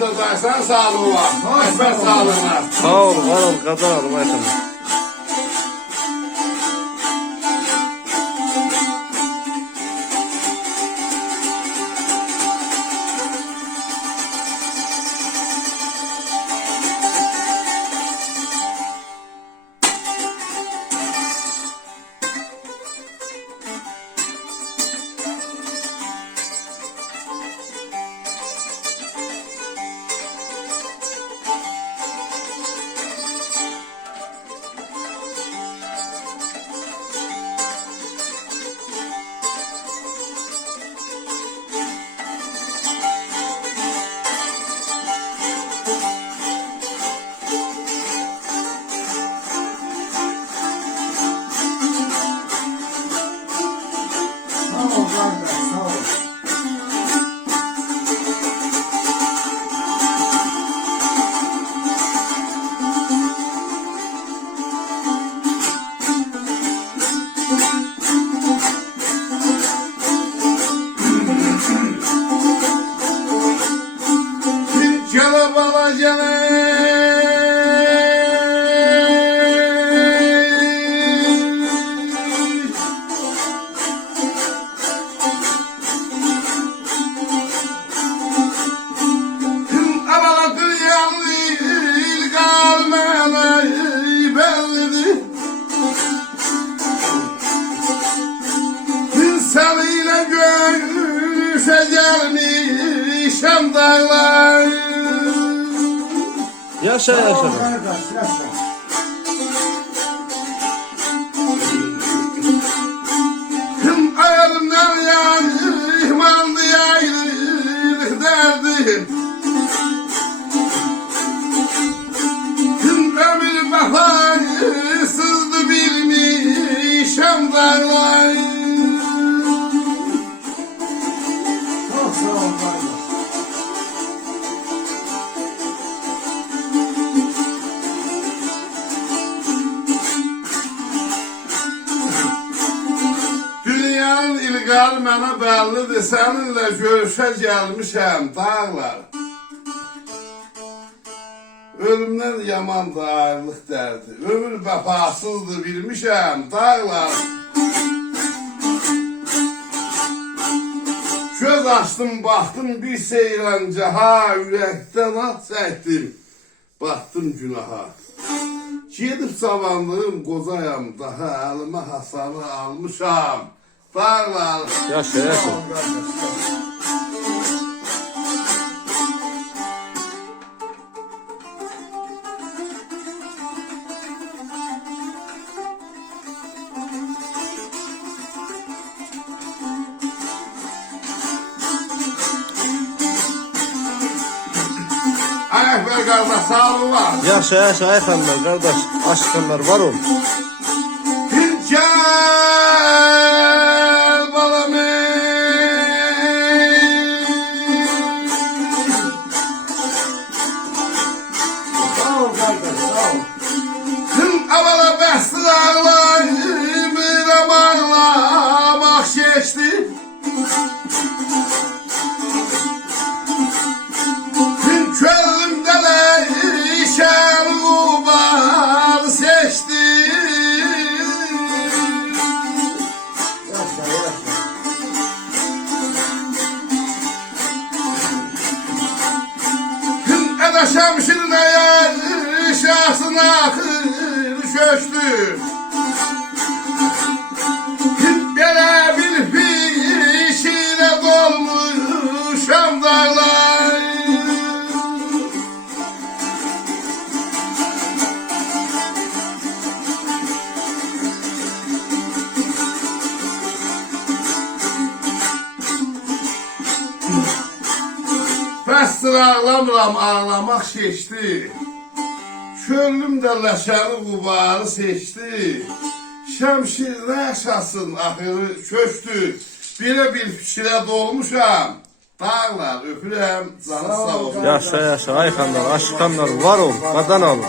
Mesut Aysan sağlığı var. Ekber sağlığına. Sağ ol, var ol, kazanalım Ayhan. Seninle görüşe gelmişim dağlar. Yaşa yaşa. Tüm elimden yanımandı ayrılık derdim. Tüm ömür vefayı sızdı bilmişim dağlar. Dünyanın ilqarı mənə bəllidir, səninlə görüşə gəlmişəm dağlar. Ölümdən yamandır ayrılıq dərdi, ömür vəfasızdır bilmişəm dağlar. Göz açdım, baxdım bir seyrancaha, ürəkdən at çəkdim, batdım günaha. Gedib savandığım qocayam, daha əlimə hasarı almışam, dağlar. Yaşa yaşa. Ekber kardeş sağlığı var. Yaşa yaşa Ayhanlar kardeş. Aşkınlar var ol. Gel balam Sağ ol kardeş, sağ ol. tüm avala bəstir ağlar, bir amanla bak geçti. Kölümde değişen ubar seçti. Yaşa, yaşa. Kın edeşem şirine yer, şahsına akır köştü. Kın gene bir fişine dolmuşam dağlar. Bəsdir ağlamıram, ağlamaq keçdi. Könlümdə ləşəri qubarı seçdi. Şəmşirdə yaşasın, axırı köçdü. Belə bir fikrə dolmuşam. Dağlar, öpürəm, canı sağ olsun. Yaşa yaşa Ayhanlar, aşkanlar var ol, kadan alın.